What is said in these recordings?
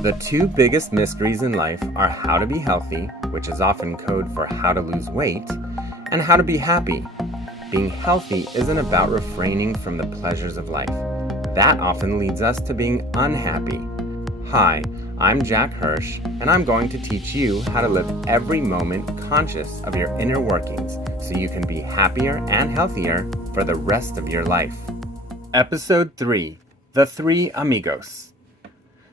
The two biggest mysteries in life are how to be healthy, which is often code for how to lose weight, and how to be happy. Being healthy isn't about refraining from the pleasures of life. That often leads us to being unhappy. Hi, I'm Jack Hirsch, and I'm going to teach you how to live every moment conscious of your inner workings so you can be happier and healthier for the rest of your life. Episode 3, The Three Amigos.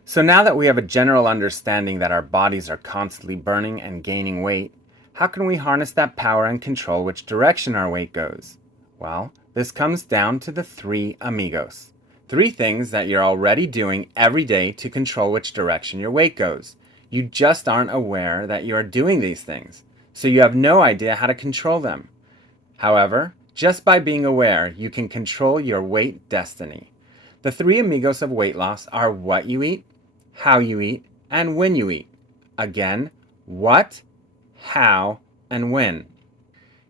So now that we have a general understanding that our bodies are constantly burning and gaining weight, how can we harness that power and control which direction our weight goes? Well, this comes down to the three amigos. 3 things that you're already doing every day to control which direction your weight goes. You just aren't aware that you are doing these things, so you have no idea how to control them. However, just by being aware, you can control your weight destiny. The 3 amigos of weight loss are what you eat, how you eat, and when you eat. Again, what, how, and when.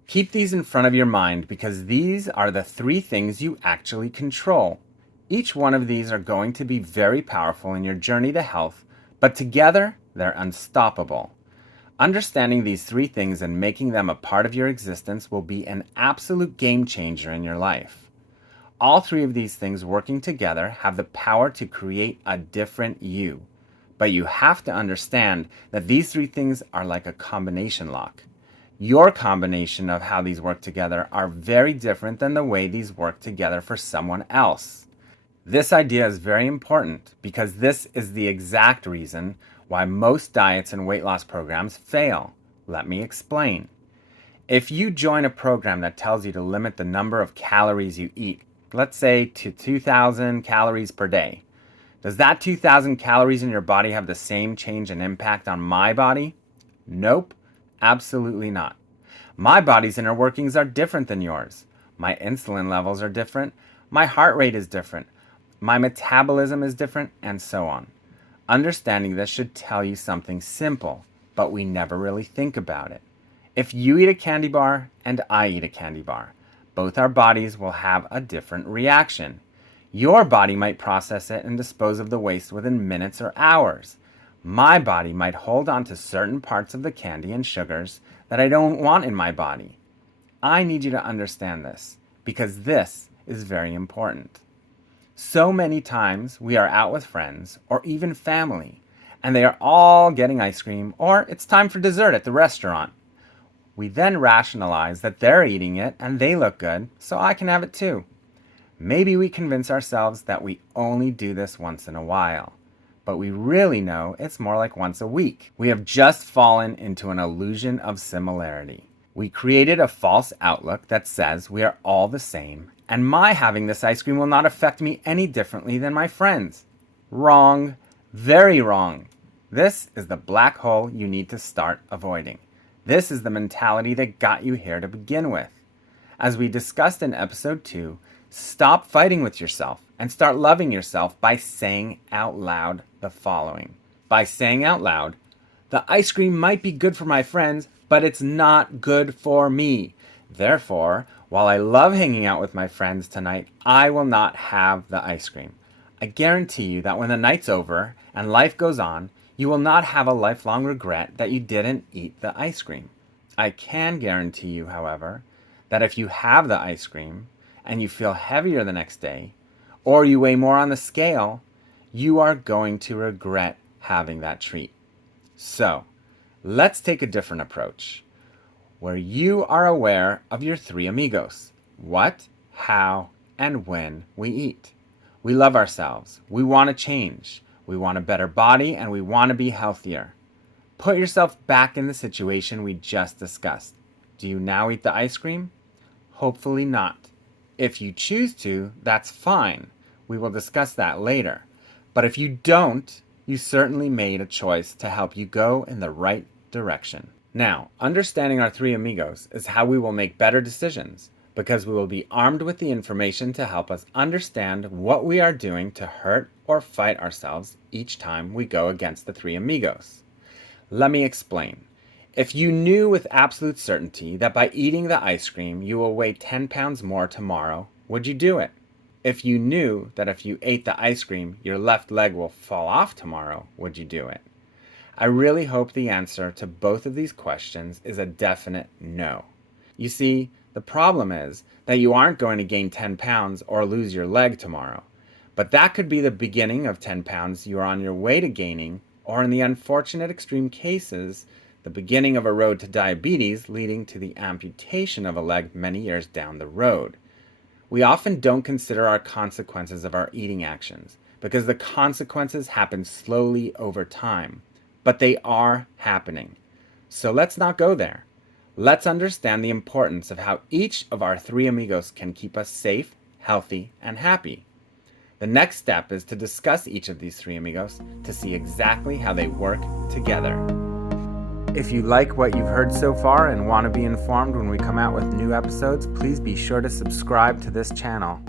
Keep these in front of your mind because these are the 3 things you actually control. Each one of these are going to be very powerful in your journey to health, but together, they're unstoppable. Understanding these 3 things and making them a part of your existence will be an absolute game changer in your life. All 3 of these things working together have the power to create a different you. But you have to understand that these 3 things are like a combination lock. Your combination of how these work together are very different than the way these work together for someone else. This idea is very important because this is the exact reason why most diets and weight loss programs fail. Let me explain. If you join a program that tells you to limit the number of calories you eat, let's say to 2,000 calories per day, does that 2,000 calories in your body have the same change and impact on my body? Nope, absolutely not. My body's inner workings are different than yours. My insulin levels are different. My heart rate is different. My metabolism is different, and so on. Understanding this should tell you something simple, but we never really think about it. If you eat a candy bar and I eat a candy bar, both our bodies will have a different reaction. Your body might process it and dispose of the waste within minutes or hours. My body might hold on to certain parts of the candy and sugars that I don't want in my body. I need you to understand this because this is very important. So many times we are out with friends or even family, and they are all getting ice cream or it's time for dessert at the restaurant. We then rationalize that they're eating it and they look good, so I can have it too. Maybe we convince ourselves that we only do this once in a while, but we really know it's more like once a week. We have just fallen into an illusion of similarity. We created a false outlook that says we are all the same, and my having this ice cream will not affect me any differently than my friends. Wrong. Very wrong. This is the black hole you need to start avoiding. This is the mentality that got you here to begin with. As we discussed in episode 2, stop fighting with yourself and start loving yourself by saying out loud the following. By saying out loud, the ice cream might be good for my friends, but it's not good for me. Therefore, while I love hanging out with my friends tonight, I will not have the ice cream. I guarantee you that when the night's over and life goes on, you will not have a lifelong regret that you didn't eat the ice cream. I can guarantee you, however, that if you have the ice cream and you feel heavier the next day, or you weigh more on the scale, you are going to regret having that treat. So, let's take a different approach, where you are aware of your 3 amigos: what, how, and when we eat. We love ourselves. We want to change. We want a better body and we want to be healthier. Put yourself back in the situation we just discussed. Do you now eat the ice cream? Hopefully not. If you choose to, that's fine. We will discuss that later. But if you don't, you certainly made a choice to help you go in the right direction. Now, understanding our 3 amigos is how we will make better decisions, because we will be armed with the information to help us understand what we are doing to hurt or fight ourselves each time we go against the 3 amigos. Let me explain. If you knew with absolute certainty that by eating the ice cream you will weigh 10 pounds more tomorrow, would you do it? If you knew that if you ate the ice cream, your left leg will fall off tomorrow, would you do it? I really hope the answer to both of these questions is a definite no. You see, the problem is that you aren't going to gain 10 pounds or lose your leg tomorrow. But that could be the beginning of 10 pounds you are on your way to gaining, or in the unfortunate extreme cases, the beginning of a road to diabetes leading to the amputation of a leg many years down the road. We often don't consider our consequences of our eating actions because the consequences happen slowly over time, but they are happening. So let's not go there. Let's understand the importance of how each of our three amigos can keep us safe, healthy, and happy. The next step is to discuss each of these three amigos to see exactly how they work together. If you like what you've heard so far and want to be informed when we come out with new episodes, please be sure to subscribe to this channel.